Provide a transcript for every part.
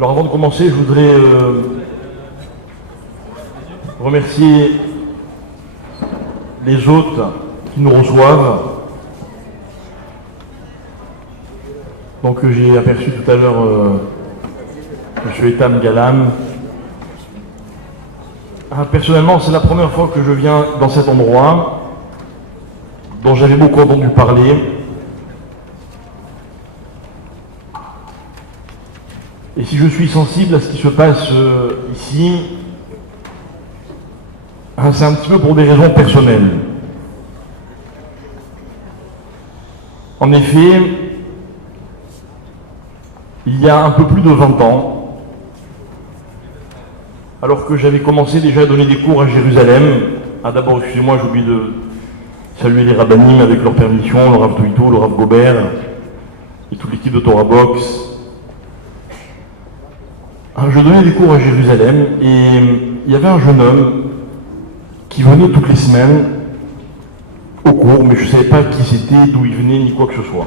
Alors avant de commencer, je voudrais remercier les hôtes qui nous reçoivent. Donc j'ai aperçu tout à l'heure M. Etam Galam. Personnellement, c'est la première fois que je viens dans cet endroit dont j'avais beaucoup entendu parler. Et si je suis sensible à ce qui se passe ici, c'est un petit peu pour des raisons personnelles. En effet, il y a un peu plus de 20 ans, alors que j'avais commencé déjà à donner des cours à Jérusalem, d'abord, excusez-moi, j'ai oublié de saluer les rabbinim avec leur permission, le Rav Toïtou, le Rav Gobert, et toute l'équipe de Torah Box. Je donnais des cours à Jérusalem et il y avait un jeune homme qui venait toutes les semaines au cours, mais je ne savais pas qui c'était, d'où il venait, ni quoi que ce soit.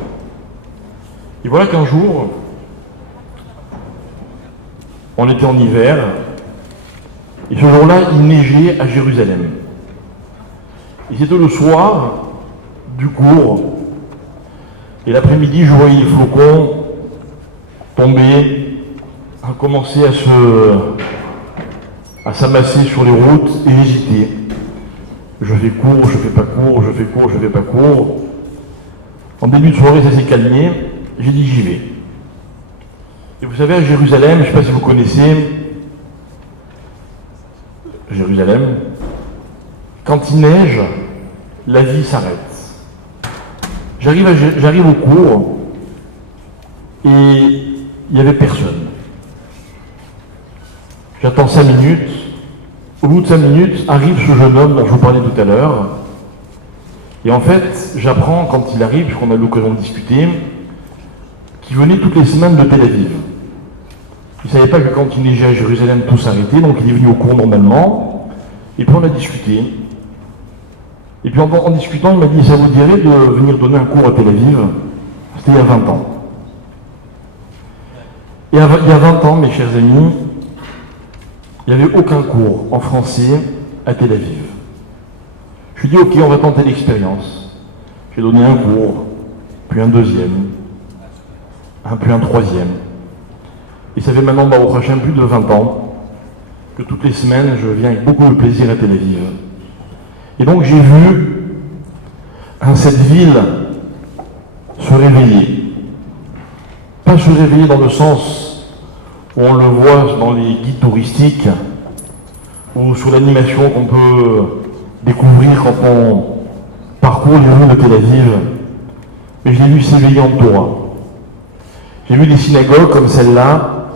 Et voilà qu'un jour, on était en hiver, et ce jour-là, il neigeait à Jérusalem. Et c'était le soir du cours, et l'après-midi, je voyais les flocons tomber, commencer à s'amasser sur les routes et hésiter. Je fais cours, je fais pas cours, je fais cours, je fais pas cours. En début de soirée, ça s'est calmé, j'ai dit j'y vais. Et vous savez, à Jérusalem, je ne sais pas si vous connaissez Jérusalem, quand il neige, la vie s'arrête. J'arrive au cours et il n'y avait personne. J'attends 5 minutes. Au bout de 5 minutes, arrive ce jeune homme dont je vous parlais tout à l'heure. Et en fait, j'apprends quand il arrive, puisqu'on a eu l'occasion de discuter, qu'il venait toutes les semaines de Tel Aviv. Il ne savait pas que quand il neigeait à Jérusalem, tout s'arrêtait, donc il est venu au cours normalement. Et puis on a discuté. Et puis en discutant, il m'a dit, ça vous dirait de venir donner un cours à Tel Aviv? C'était il y a 20 ans. Et il y a 20 ans, mes chers amis, il n'y avait aucun cours en français à Tel Aviv. Je lui ai dit, ok, on va tenter l'expérience. J'ai donné un cours, puis un deuxième, puis un troisième. Et ça fait maintenant, au Hachem, plus de 20 ans, que toutes les semaines, je viens avec beaucoup de plaisir à Tel Aviv. Et donc j'ai vu cette ville se réveiller. Pas se réveiller dans le sens où on le voit dans les guides touristiques ou sur l'animation qu'on peut découvrir quand on parcourt les rues de Tel Aviv, mais je l'ai vu s'éveiller en Torah. J'ai vu des synagogues comme celle-là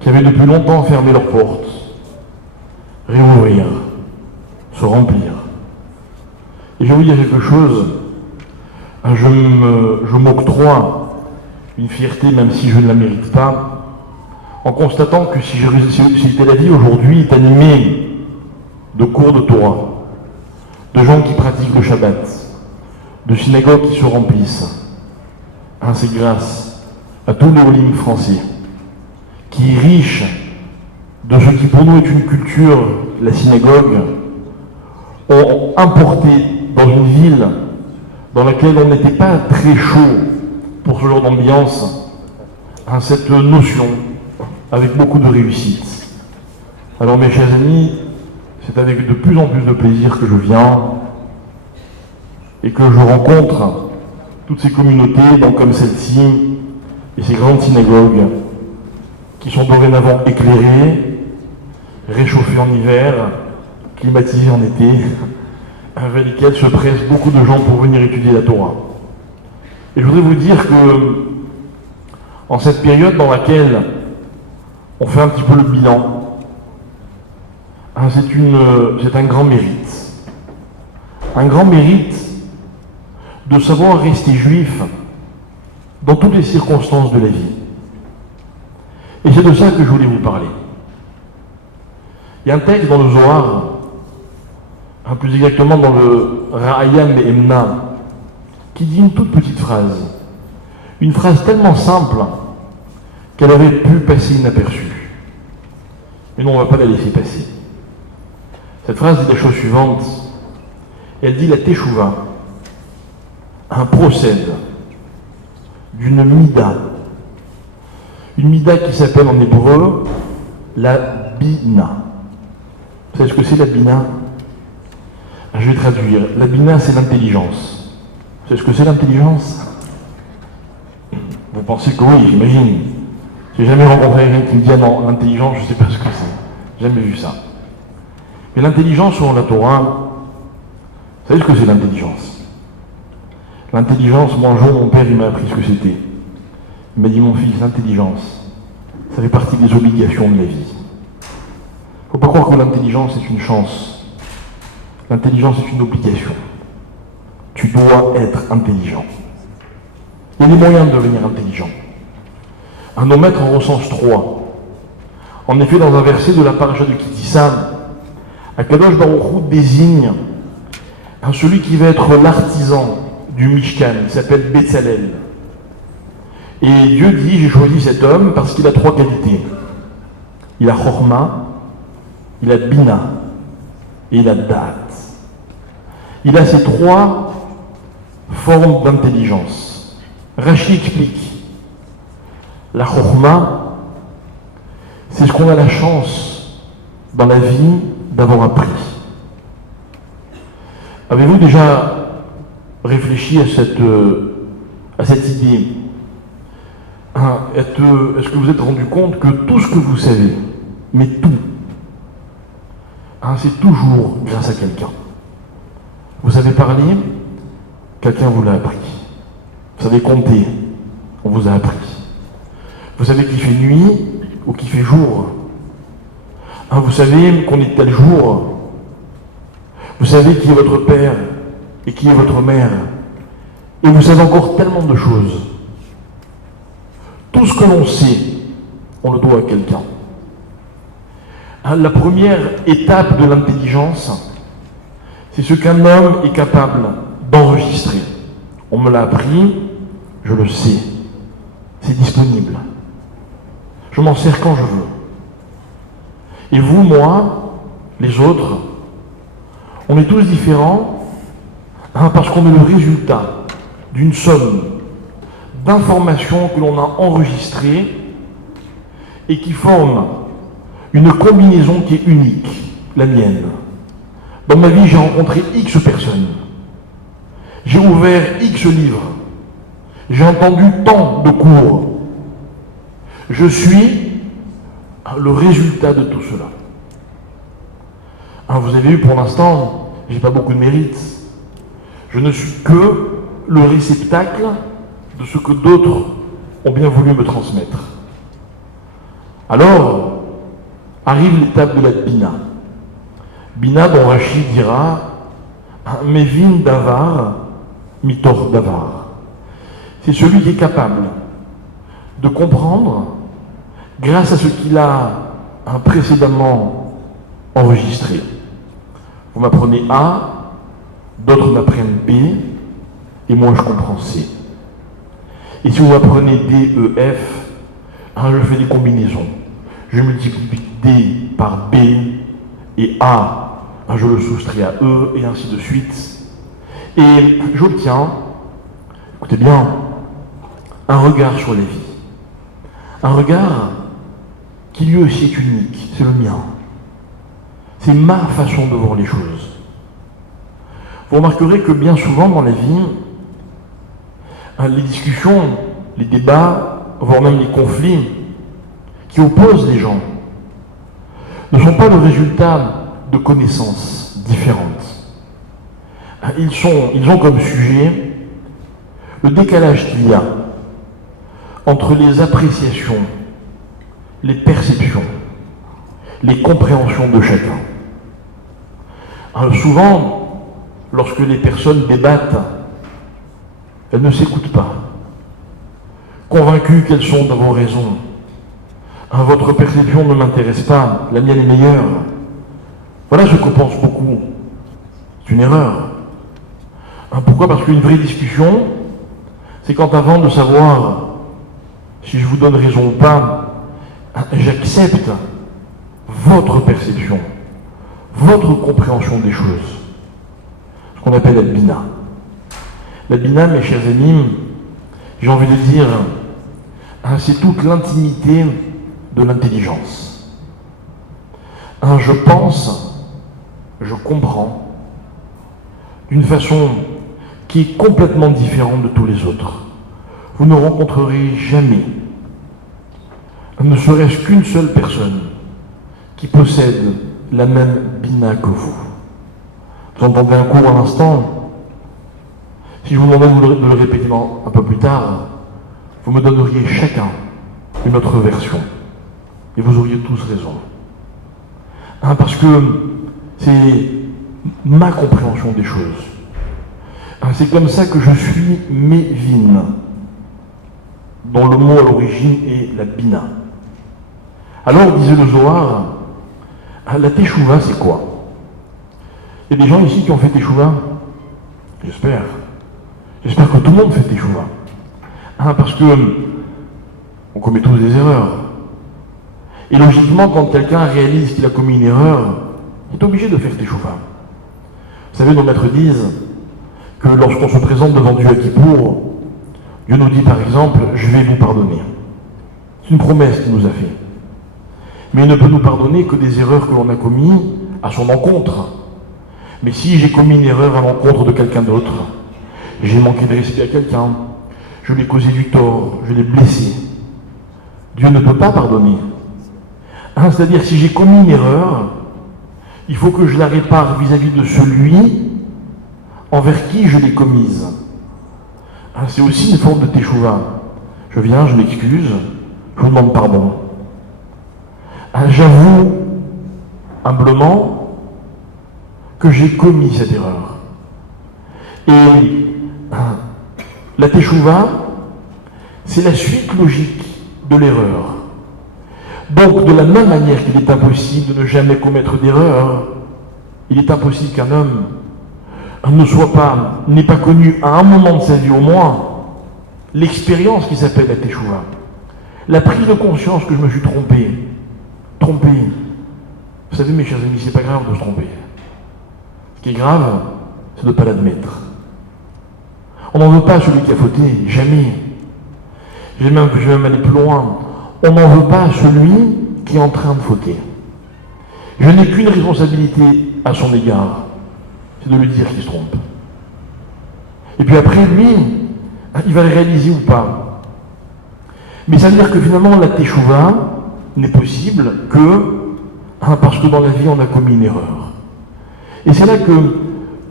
qui avaient depuis longtemps fermé leurs portes, réouvrir, se remplir. Et je vais vous dire quelque chose, je m'octroie une fierté même si je ne la mérite pas, en constatant que si Tel Aviv aujourd'hui est animé de cours de Torah, de gens qui pratiquent le Shabbat, de synagogues qui se remplissent, c'est grâce à tous les olim français qui, riches de ce qui pour nous est une culture, la synagogue, ont importé dans une ville dans laquelle on n'était pas très chaud pour ce genre d'ambiance, cette notion avec beaucoup de réussite. Alors mes chers amis, c'est avec de plus en plus de plaisir que je viens et que je rencontre toutes ces communautés, donc comme celle-ci, et ces grandes synagogues qui sont dorénavant éclairées, réchauffées en hiver, climatisées en été, avec lesquelles se pressent beaucoup de gens pour venir étudier la Torah. Et je voudrais vous dire que, en cette période dans laquelle on fait un petit peu le bilan, c'est un grand mérite. Un grand mérite de savoir rester juif dans toutes les circonstances de la vie. Et c'est de ça que je voulais vous parler. Il y a un texte dans le Zohar, plus exactement dans le Ra'ayam et Emna, qui dit une toute petite phrase. Une phrase tellement simple qu'elle aurait pu passer inaperçue. Mais non, on ne va pas la laisser passer. Cette phrase dit la chose suivante. Elle dit la Teshuvah procède d'une mida. Une mida qui s'appelle en hébreu la bina. Vous savez ce que c'est la bina? Je vais traduire. La bina, c'est l'intelligence. Vous savez ce que c'est l'intelligence? Vous pensez que oui, j'imagine. J'ai jamais rencontré quelqu'un qui me dit ah non, l'intelligence, je ne sais pas ce que c'est. Jamais vu ça. Mais l'intelligence, selon la Torah, vous savez ce que c'est l'intelligence? L'intelligence, moi un jour, mon père, il m'a appris ce que c'était. Il m'a dit, mon fils, l'intelligence, ça fait partie des obligations de la vie. Il ne faut pas croire que l'intelligence est une chance. L'intelligence est une obligation. Tu dois être intelligent. Il y a des moyens de devenir intelligent. Un maître en recense 3. En effet, dans un verset de la paracha de Kitissam, Akadosh Baruch Hu désigne celui qui va être l'artisan du Mishkan, il s'appelle Betzalel. Et Dieu dit, j'ai choisi cet homme parce qu'il a 3 qualités. Il a Chorma, il a Bina et il a Da'at. Il a ces 3 formes d'intelligence. Rashi explique. La Chorma, c'est ce qu'on a la chance dans la vie d'avoir appris. Avez-vous déjà réfléchi à cette idée? Est-ce que vous êtes rendu compte que tout ce que vous savez, mais tout, c'est toujours grâce à quelqu'un? Vous savez parler, quelqu'un vous l'a appris. Vous savez compter, on vous a appris. Vous savez qu'il fait nuit ou qu'il fait jour. Vous savez qu'on est tel jour. Vous savez qui est votre père et qui est votre mère. Et vous savez encore tellement de choses. Tout ce que l'on sait, on le doit à quelqu'un. La première étape de l'intelligence, c'est ce qu'un homme est capable d'enregistrer. On me l'a appris, je le sais. C'est disponible. Je m'en sers quand je veux. Et vous, moi, les autres, on est tous différents parce qu'on est le résultat d'une somme d'informations que l'on a enregistrées et qui forment une combinaison qui est unique, la mienne. Dans ma vie, j'ai rencontré X personnes. J'ai ouvert X livres. J'ai entendu tant de cours. Je suis le résultat de tout cela. Vous avez vu, pour l'instant, j'ai pas beaucoup de mérite. Je ne suis que le réceptacle de ce que d'autres ont bien voulu me transmettre. Alors, arrive l'étape de la Bina. Bina, dont Rachid dira Mevin Davar, Mitor Davar. C'est celui qui est capable de comprendre grâce à ce qu'il a précédemment enregistré. Vous m'apprenez A, d'autres m'apprennent B, et moi je comprends C. Et si vous m'apprenez D, E, F, je fais des combinaisons. Je multiplie D par B, et A, je le soustrais à E, et ainsi de suite. Et j'obtiens, écoutez bien, un regard sur la vie. Un regard qui lui aussi est unique, c'est le mien. C'est ma façon de voir les choses. Vous remarquerez que bien souvent dans la vie, les discussions, les débats, voire même les conflits qui opposent les gens ne sont pas le résultat de connaissances différentes. Ils ont comme sujet le décalage qu'il y a entre les appréciations, les perceptions, les compréhensions de chacun. Souvent, lorsque les personnes débattent, elles ne s'écoutent pas. Convaincues qu'elles sont dans vos raisons. Votre perception ne m'intéresse pas, la mienne est meilleure. Voilà ce que pensent beaucoup. C'est une erreur. Pourquoi? Parce qu'une vraie discussion, c'est quand avant de savoir si je vous donne raison ou pas, j'accepte votre perception, votre compréhension des choses, ce qu'on appelle la bina. La bina, mes chers amis, j'ai envie de dire, c'est toute l'intimité de l'intelligence. Je pense, je comprends, d'une façon qui est complètement différente de tous les autres. Vous ne rencontrerez jamais, ne serait-ce qu'une seule personne qui possède la même bina que vous. Vous entendez un cours à l'instant. Si je vous demandais de le répéter un peu plus tard, vous me donneriez chacun une autre version. Et vous auriez tous raison. Parce que c'est ma compréhension des choses. C'est comme ça que je suis mévin, dont le mot à l'origine est la bina. Alors, disait le Zohar, la teshuva, c'est quoi? Il y a des gens ici qui ont fait teshuva? J'espère. J'espère que tout le monde fait teshuva. Parce que on commet tous des erreurs. Et logiquement, quand quelqu'un réalise qu'il a commis une erreur, il est obligé de faire teshuva. Vous savez, nos maîtres disent que lorsqu'on se présente devant Dieu à Kippour, Dieu nous dit par exemple, je vais vous pardonner. C'est une promesse qu'il nous a faite. Mais il ne peut nous pardonner que des erreurs que l'on a commises à son encontre. Mais si j'ai commis une erreur à l'encontre de quelqu'un d'autre, j'ai manqué de respect à quelqu'un, je lui ai causé du tort, je l'ai blessé, Dieu ne peut pas pardonner. C'est-à-dire, si j'ai commis une erreur, il faut que je la répare vis-à-vis de celui envers qui je l'ai commise. C'est aussi une forme de teshuva. Je viens, je m'excuse, je vous demande pardon. J'avoue humblement que j'ai commis cette erreur. Et la teshuva, c'est la suite logique de l'erreur. Donc, de la même manière qu'il est impossible de ne jamais commettre d'erreur, il est impossible qu'un homme n'ait pas connu à un moment de sa vie au moins l'expérience qui s'appelle la teshuva. La prise de conscience que je me suis trompé. Vous savez, mes chers amis, c'est pas grave de se tromper. Ce qui est grave, c'est de ne pas l'admettre. On n'en veut pas à celui qui a fauté, jamais. Je vais même aller plus loin. On n'en veut pas à celui qui est en train de fauter. Je n'ai qu'une responsabilité à son égard, c'est de lui dire qu'il se trompe. Et puis après, lui, il va le réaliser ou pas. Mais ça veut dire que finalement, la teshuva n'est possible que parce que dans la vie, on a commis une erreur. Et c'est là que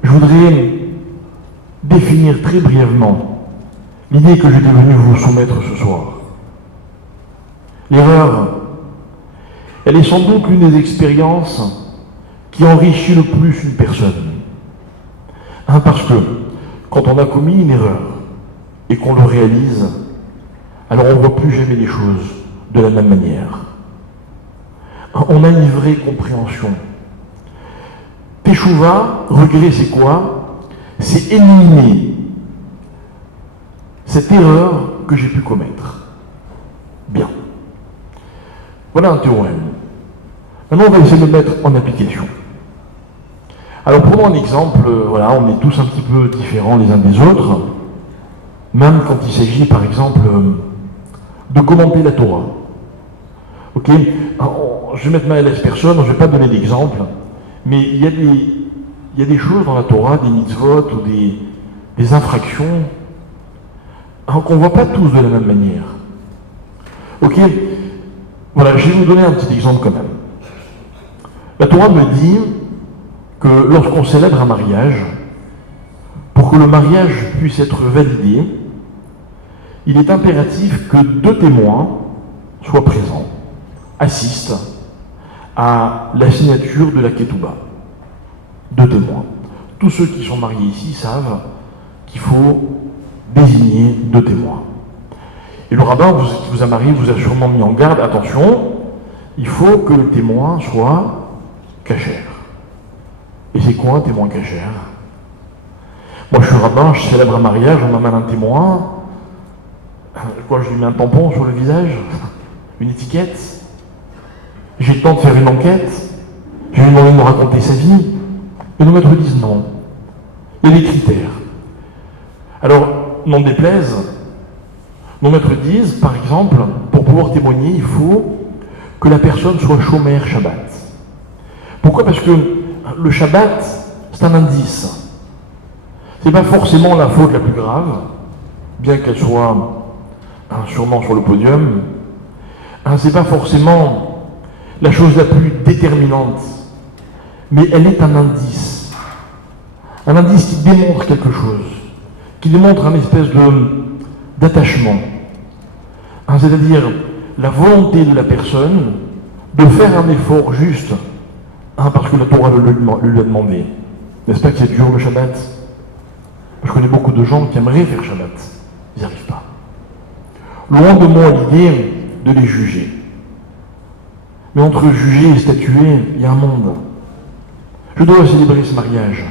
je voudrais définir très brièvement l'idée que j'étais venu vous soumettre ce soir. L'erreur, elle est sans doute l'une des expériences qui enrichit le plus une personne. Parce que quand on a commis une erreur et qu'on le réalise, alors on ne voit plus jamais les choses de la même manière. On a une vraie compréhension. Teshuva, regret, c'est quoi? C'est éliminer cette erreur que j'ai pu commettre. Bien. Voilà un théorème. Maintenant, on va essayer de le mettre en application. Alors, prenons un exemple. Voilà, on est tous un petit peu différents les uns des autres, même quand il s'agit, par exemple, de commenter la Torah. Ok? Alors, je vais mettre mal à l'aise personne, je ne vais pas donner d'exemple, mais il y a des choses dans la Torah, des mitzvot ou des infractions, qu'on ne voit pas tous de la même manière. Ok? Voilà, je vais vous donner un petit exemple quand même. La Torah me dit que lorsqu'on célèbre un mariage, pour que le mariage puisse être validé, il est impératif que 2 témoins soient présents, assistent à la signature de la ketouba. 2 témoins. Tous ceux qui sont mariés ici savent qu'il faut désigner 2 témoins. Et le rabbin qui vous a marié vous a sûrement mis en garde, attention, il faut que le témoin soit cachère. Et c'est quoi un témoin cachère? Moi je suis rabbin, je célèbre un mariage, on m'amène un témoin, Quoi, je lui mets un tampon sur le visage? Une étiquette? J'ai le temps de faire une enquête? Je lui ai demandé de me raconter sa vie? Et nos maîtres disent non. Il y a des critères. Alors, n'en déplaise, nos maîtres disent, par exemple, pour pouvoir témoigner, il faut que la personne soit chômère Shabbat. Pourquoi? Parce que le Shabbat, c'est un indice. Ce n'est pas forcément la faute la plus grave, bien qu'elle soit sûrement sur le podium. Ce n'est pas forcément la chose la plus déterminante, mais elle est un indice. Un indice qui démontre quelque chose, qui démontre un espèce d'attachement. C'est-à-dire la volonté de la personne de faire un effort juste, parce que la Torah le lui a demandé. N'est-ce pas que c'est dur le Shabbat? Je connais beaucoup de gens qui aimeraient faire Shabbat, ils n'y arrivent pas. Loin de moi l'idée de les juger. Mais entre juger et statuer, il y a un monde. Je dois célébrer ce mariage.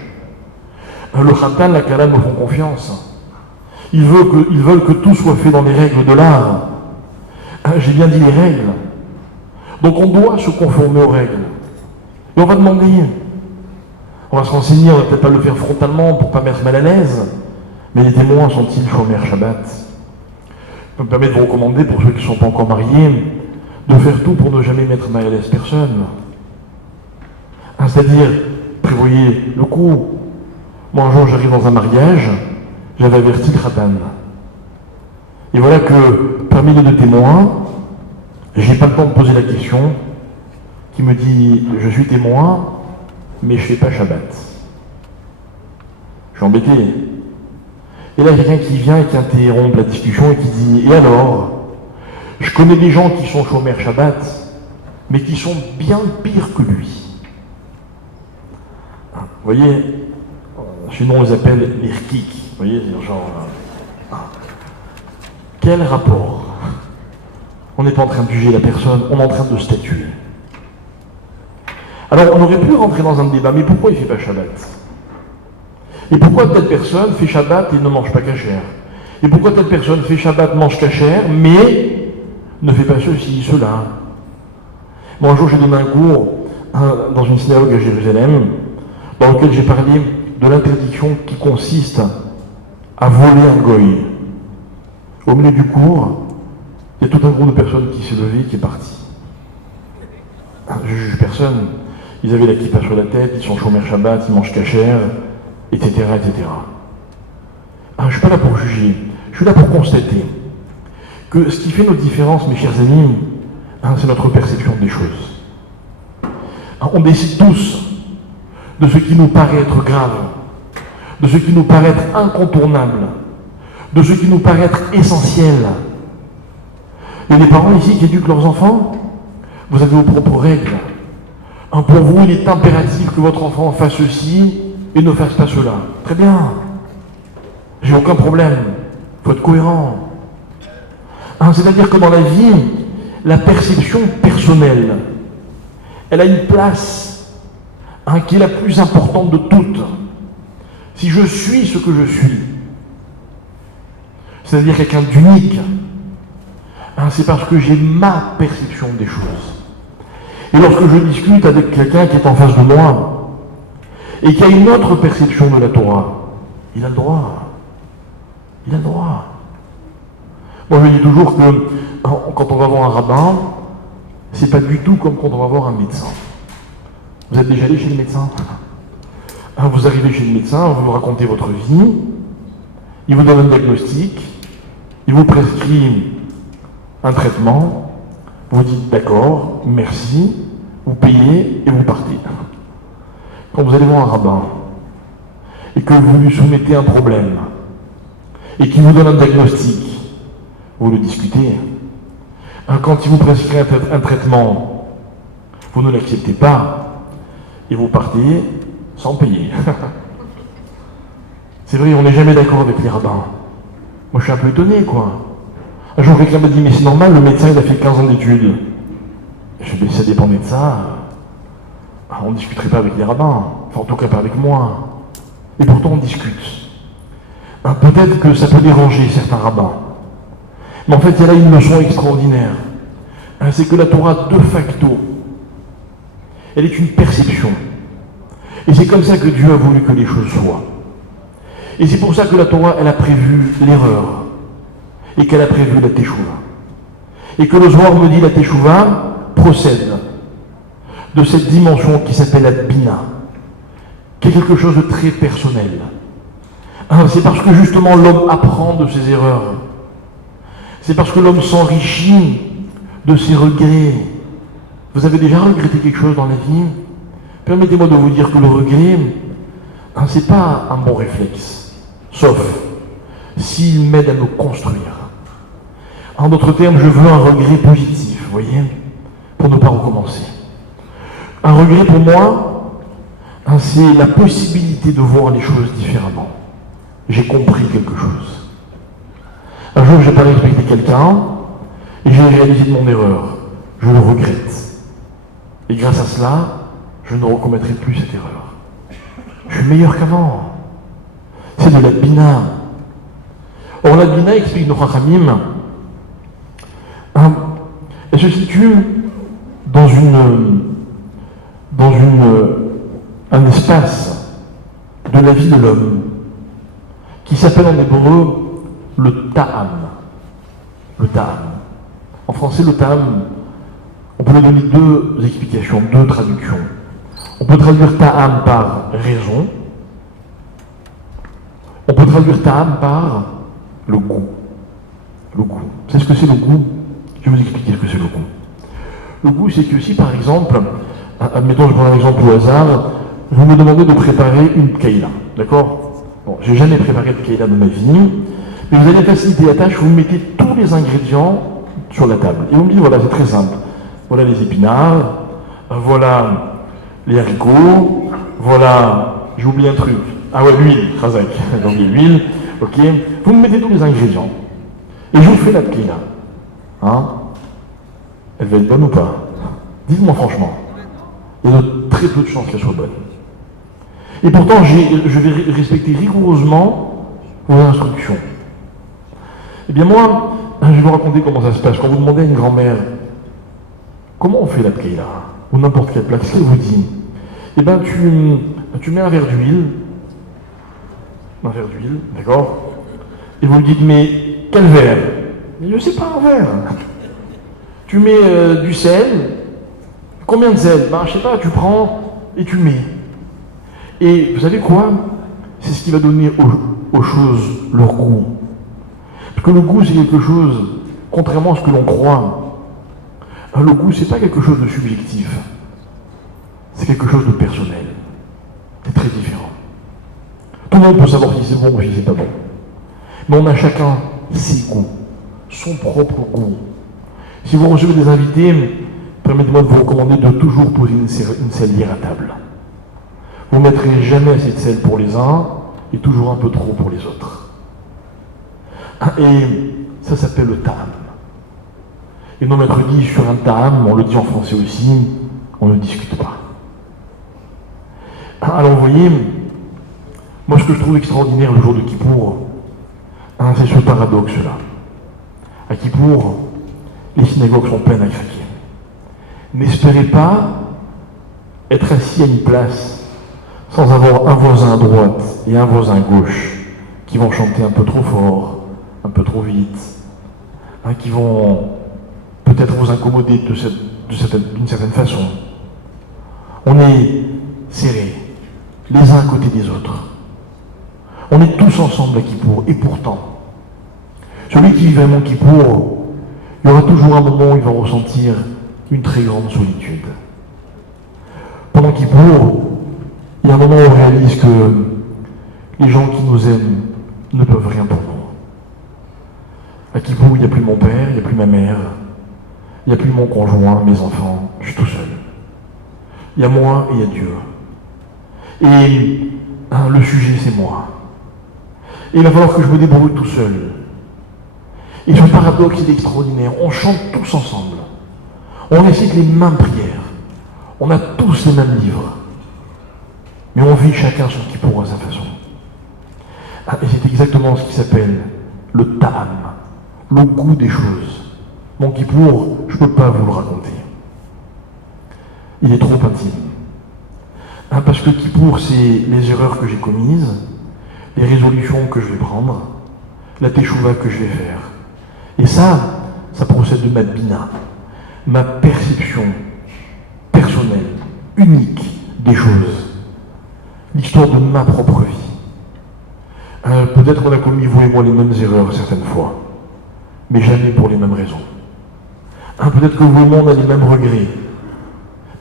Le Khatan, la Kala me font confiance. Ils veulent que tout soit fait dans les règles de l'art. J'ai bien dit les règles. Donc on doit se conformer aux règles. Et on va demander. On va se renseigner, on va peut-être pas le faire frontalement pour ne pas mettre mal à l'aise. Mais les témoins sont-ils chômeurs Shabbat? Je me permets de vous recommander, pour ceux qui ne sont pas encore mariés, de faire tout pour ne jamais mettre mal à l'aise personne. C'est-à-dire, prévoyez le coup. Moi, un jour, j'arrive dans un mariage, j'avais averti le Khatan. Et voilà que, parmi les deux témoins, j'ai pas le temps de poser la question, qui me dit, je suis témoin, mais je ne fais pas Shabbat. Je suis embêté. Et là, il y a quelqu'un qui vient et qui interrompt la discussion et qui dit, et alors, je connais des gens qui sont chômeurs Shabbat, mais qui sont bien pires que lui. Vous voyez, sinon on les appelle les rkiks. Vous voyez, genre... Quel rapport? On n'est pas en train de juger la personne, on est en train de statuer. Alors, on aurait pu rentrer dans un débat, mais pourquoi il ne fait pas Shabbat? Et pourquoi telle personne fait Shabbat et ne mange pas kasher? Et pourquoi telle personne fait Shabbat, mange kasher, mais ne fait pas ceci, cela? Bon, un jour, j'ai donné un cours dans une synagogue à Jérusalem, dans lequel j'ai parlé de l'interdiction qui consiste à voler un goy. Au milieu du cours, il y a tout un groupe de personnes qui s'est levé et qui est parti. Je ne juge personne. Ils avaient la kippa sur la tête, ils sont chômeurs Shabbat, ils mangent kasher, etc., etc. Je ne suis pas là pour juger, je suis là pour constater que ce qui fait nos différences, mes chers amis, c'est notre perception des choses. On décide tous de ce qui nous paraît être grave, de ce qui nous paraît être incontournable, de ce qui nous paraît être essentiel. Il y a des parents ici qui éduquent leurs enfants, vous avez vos propres règles. Pour vous, il est impératif que votre enfant fasse ceci et ne fasse pas cela. Très bien. J'ai aucun problème. Il faut être cohérent. C'est-à-dire que dans la vie, la perception personnelle, elle a une place qui est la plus importante de toutes. Si je suis ce que je suis, c'est-à-dire quelqu'un d'unique, c'est parce que j'ai ma perception des choses. Et lorsque je discute avec quelqu'un qui est en face de moi et qui a une autre perception de la Torah, il a le droit. Il a le droit. Moi, je dis toujours que quand on va voir un rabbin, c'est pas du tout comme quand on va voir un médecin. Vous êtes déjà allé chez le médecin? Vous arrivez chez le médecin, vous lui racontez votre vie, il vous donne un diagnostic, il vous prescrit un traitement, vous dites d'accord, merci, vous payez et vous partez. Quand vous allez voir un rabbin et que vous lui soumettez un problème et qu'il vous donne un diagnostic, vous le discutez. Quand il vous prescrit un traitement, vous ne l'acceptez pas et vous partez sans payer. C'est vrai, on n'est jamais d'accord avec les rabbins. Moi je suis un peu étonné, quoi. Un jour, quelqu'un m'a dit, mais c'est normal, le médecin, il a fait 15 ans d'études. Je dis, ça dépendait de ça. On ne discuterait pas avec les rabbins. Enfin, en tout cas, pas avec moi. Et pourtant, on discute. Peut-être que ça peut déranger certains rabbins. Mais en fait, il y a là une leçon extraordinaire. C'est que la Torah, de facto, elle est une perception. Et c'est comme ça que Dieu a voulu que les choses soient. Et c'est pour ça que la Torah, elle a prévu l'erreur. Et qu'elle a prévu la Teshuvah. Et que le Zohar me dit la Teshuvah procède de cette dimension qui s'appelle la Bina, qui est quelque chose de très personnel. C'est parce que justement l'homme apprend de ses erreurs. C'est parce que l'homme s'enrichit de ses regrets. Vous avez déjà regretté quelque chose dans la vie? Permettez-moi de vous dire que le regret, c'est pas un bon réflexe, sauf s'il m'aide à me construire. En d'autres termes, je veux un regret positif, vous voyez, pour ne pas recommencer. Un regret pour moi, c'est la possibilité de voir les choses différemment. J'ai compris quelque chose. Un jour, je n'ai pas respecté quelqu'un et j'ai réalisé mon erreur. Je le regrette. Et grâce à cela, je ne recommettrai plus cette erreur. Je suis meilleur qu'avant. C'est de la bina. Or, la bina, explique nos Chachamim, elle se situe dans un espace de la vie de l'homme qui s'appelle en hébreu le ta'am. Le ta'am. En français, le ta'am, on peut lui donner deux explications, deux traductions. On peut traduire ta'am par raison. On peut traduire ta'am par le goût. Le goût. Vous savez ce que c'est le goût? Je vais vous expliquer ce que c'est le goût. Le goût, c'est que si par exemple, admettons, je prends un exemple au hasard, vous me demandez de préparer une keïla, d'accord? Bon, j'ai jamais préparé de keïla de ma vie, mais vous allez faciliter la tâche, vous mettez tous les ingrédients sur la table. Et vous me dites, voilà, c'est très simple. Voilà les épinards, voilà les haricots, voilà, j'ai oublié un truc. Ah ouais, l'huile, Razak, donc l'huile, ok. Vous me mettez tous les ingrédients. Et je vous fais la keïla. Hein? Elle va être bonne ou pas? Dites-moi franchement. Il y a de très peu de chances qu'elle soit bonne. Et pourtant, je vais respecter rigoureusement vos instructions. Eh bien moi, je vais vous raconter comment ça se passe. Quand vous demandez à une grand-mère, comment on fait la keïla? Ou n'importe quel plat, qu'est-ce qu'elle vous dit? Eh bien, tu mets un verre d'huile, d'accord? Et vous lui dites, mais quel verre? Je ne sais pas, un verre. Tu mets du sel. Combien de sel? Ben, je sais pas, tu prends et tu mets. Et vous savez quoi? C'est ce qui va donner aux choses leur goût. Parce que le goût, c'est quelque chose, contrairement à ce que l'on croit, le goût, c'est pas quelque chose de subjectif. C'est quelque chose de personnel. C'est très différent. Tout le monde peut savoir si c'est bon ou si c'est pas bon. Mais on a chacun ses goûts, son propre goût. Si vous recevez des invités, permettez-moi de vous recommander de toujours poser une sellière à table. Vous ne mettrez jamais assez de sel pour les uns et toujours un peu trop pour les autres. Et ça s'appelle le ta'am. Et nos maîtres disent sur un ta'am, on le dit en français aussi, on ne discute pas. Alors vous voyez, moi ce que je trouve extraordinaire le jour de Kippour, c'est ce paradoxe-là. À Kippour, les synagogues sont pleines à craquer. N'espérez pas être assis à une place sans avoir un voisin à droite et un voisin à gauche qui vont chanter un peu trop fort, un peu trop vite, qui vont peut-être vous incommoder d'une certaine façon. On est serrés, les uns à côté des autres. On est tous ensemble à Kippour, et pourtant, celui qui vit vraiment Kippour, il y aura toujours un moment où il va ressentir une très grande solitude. Pendant Kippour, il y a un moment où on réalise que les gens qui nous aiment ne peuvent rien pour nous. À Kippour, il n'y a plus mon père, il n'y a plus ma mère, il n'y a plus mon conjoint, mes enfants, je suis tout seul. Il y a moi et il y a Dieu. Et le sujet, c'est moi. Et il va falloir que je me débrouille tout seul. Et ce paradoxe est extraordinaire. On chante tous ensemble. On récite les mêmes prières. On a tous les mêmes livres. Mais on vit chacun son Kippour à sa façon. Et c'est exactement ce qui s'appelle le ta'am, le goût des choses. Mon Kippour, je ne peux pas vous le raconter. Il est trop intime. Parce que Kippour, c'est les erreurs que j'ai commises, les résolutions que je vais prendre, la teshuva que je vais faire. Et ça procède de ma bina, ma perception personnelle, unique des choses, l'histoire de ma propre vie. Peut-être qu'on a commis, vous et moi, les mêmes erreurs certaines fois, mais jamais pour les mêmes raisons. Peut-être que vous et moi, on a les mêmes regrets,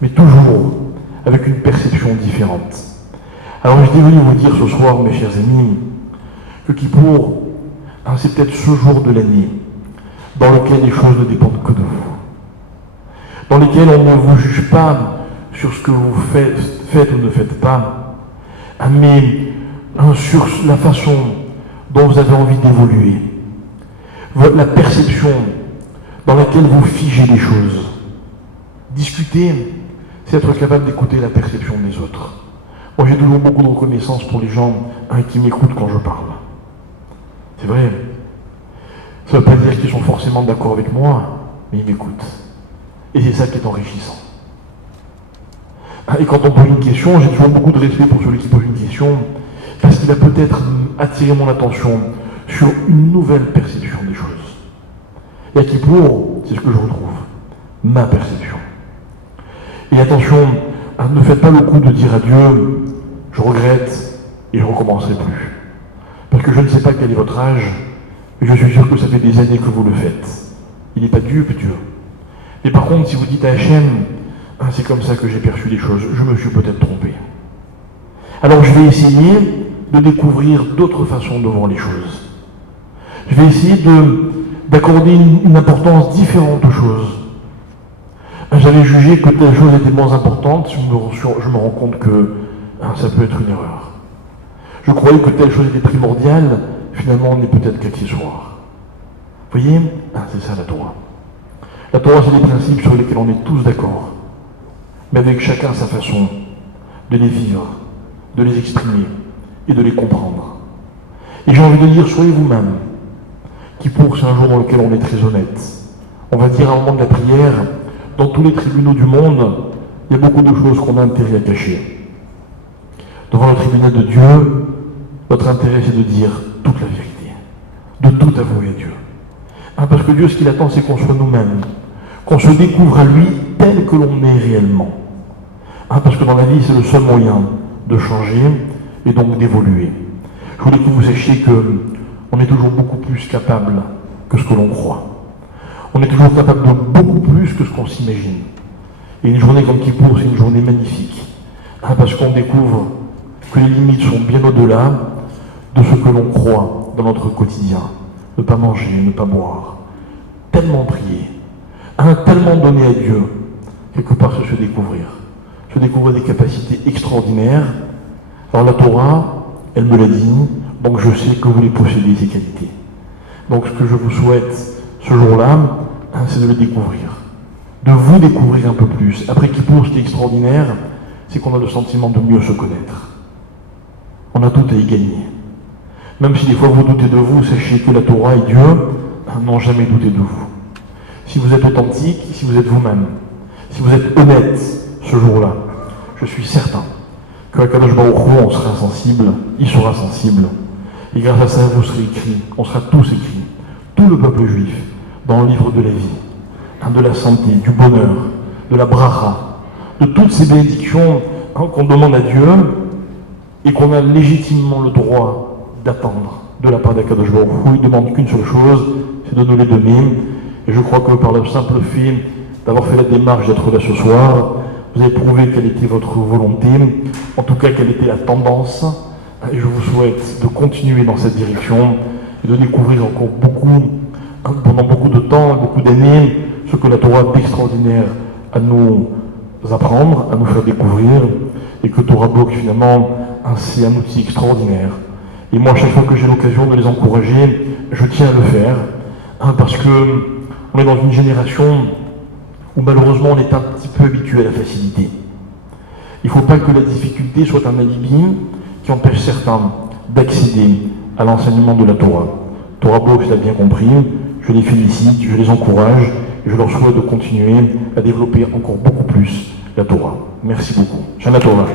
mais toujours avec une perception différente. Alors je suis venu vous dire ce soir, mes chers amis, que Kippour, c'est peut-être ce jour de l'année dans lequel les choses ne dépendent que de vous, dans lesquels on ne vous juge pas sur ce que vous faites ou ne faites pas, mais sur la façon dont vous avez envie d'évoluer, la perception dans laquelle vous figez les choses. Discuter, c'est être capable d'écouter la perception des autres. Moi, j'ai toujours beaucoup de reconnaissance pour les gens qui m'écoutent quand je parle. C'est vrai. Ça ne veut pas dire qu'ils sont forcément d'accord avec moi, mais ils m'écoutent. Et c'est ça qui est enrichissant. Et quand on pose une question, j'ai toujours beaucoup de respect pour celui qui pose une question, parce qu'il va peut-être attirer mon attention sur une nouvelle perception des choses. Et à Kippour, c'est ce que je retrouve, ma perception. Et attention, ne faites pas le coup de dire à Dieu, je regrette et je ne recommencerai plus. Parce que je ne sais pas quel est votre âge, mais je suis sûr que ça fait des années que vous le faites. Il n'est pas dupe, Dieu. Et par contre, si vous dites à Hachem, c'est comme ça que j'ai perçu les choses, je me suis peut-être trompé. Alors je vais essayer de découvrir d'autres façons de voir les choses. Je vais essayer d'accorder une importance différente aux choses. J'avais jugé que telle chose était moins importante, je me rends compte que ça peut être une erreur. Je croyais que telle chose était primordiale, finalement on n'est peut-être qu'accessoire. Vous voyez, c'est ça la Torah. La Torah, c'est des principes sur lesquels on est tous d'accord, mais avec chacun sa façon de les vivre, de les exprimer et de les comprendre. Et j'ai envie de dire, soyez vous-même. Kippour, c'est un jour dans lequel on est très honnête. On va dire à un moment de la prière, dans tous les tribunaux du monde, il y a beaucoup de choses qu'on a intérêt à cacher. Devant le tribunal de Dieu, notre intérêt c'est de dire toute la vérité, de tout avouer à Dieu. Parce que Dieu, ce qu'il attend, c'est qu'on soit nous-mêmes, qu'on se découvre à lui tel que l'on est réellement. Parce que dans la vie, c'est le seul moyen de changer et donc d'évoluer. Je voulais que vous sachiez qu'on est toujours beaucoup plus capable que ce que l'on croit. On est toujours capable de beaucoup plus que ce qu'on s'imagine. Et une journée comme Kippour, c'est une journée magnifique. Parce qu'on découvre que les limites sont bien au-delà de ce que l'on croit dans notre quotidien. Ne pas manger, ne pas boire. Tellement prier. Tellement donner à Dieu. Quelque part, c'est se découvrir. Se découvrir des capacités extraordinaires. Alors la Torah, elle me l'a dit, donc je sais que vous les possédez, ces qualités. Donc ce que je vous souhaite ce jour-là, c'est de le découvrir. De vous découvrir un peu plus. Après Kippour, ce qui est extraordinaire, c'est qu'on a le sentiment de mieux se connaître. On a tout à y gagner. Même si des fois vous doutez de vous, sachez que la Torah et Dieu n'ont jamais douté de vous. Si vous êtes authentique, si vous êtes vous-même, si vous êtes honnête ce jour-là, je suis certain que Akadosh Baruch Hu, on sera sensible, il sera sensible. Et grâce à ça, vous serez écrits, on sera tous écrits, tout le peuple juif, dans le livre de la vie, de la santé, du bonheur, de la bracha, de toutes ces bénédictions qu'on demande à Dieu et qu'on a légitimement le droit d'attendre de la part d'Akadosh Baruch Hu. Il ne demande qu'une seule chose, c'est de nous les donner. Et je crois que par le simple fait d'avoir fait la démarche d'être là ce soir, vous avez prouvé quelle était votre volonté, en tout cas quelle était la tendance. Et je vous souhaite de continuer dans cette direction et de découvrir encore beaucoup, pendant beaucoup de temps, beaucoup d'années, ce que la Torah a d'extraordinaire à nous apprendre, à nous faire découvrir, et que Torah Book, finalement, c'est un outil extraordinaire. Et moi, à chaque fois que j'ai l'occasion de les encourager, je tiens à le faire, parce que on est dans une génération où malheureusement on est un petit peu habitué à la facilité. Il ne faut pas que la difficulté soit un alibi qui empêche certains d'accéder à l'enseignement de la Torah. Torah Book l'a bien compris, Je les félicite, je les encourage et je leur souhaite de continuer à développer encore beaucoup plus la Torah. Merci beaucoup. Shana Tova.